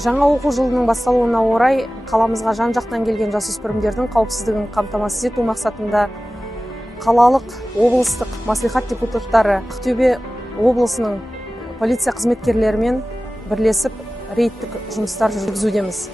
Жаңа оқу жылының басталуына орай қаламызға жан-жақтан келген жасөспірімдердің қауіпсіздігін қамтамасыз ету мақсатында қалалық, облыстық мәслихат депутаттары Ақтөбе облысының полиция қызметкерлерімен бірлесіп рейдтік жұмыстар жүргізудеміз.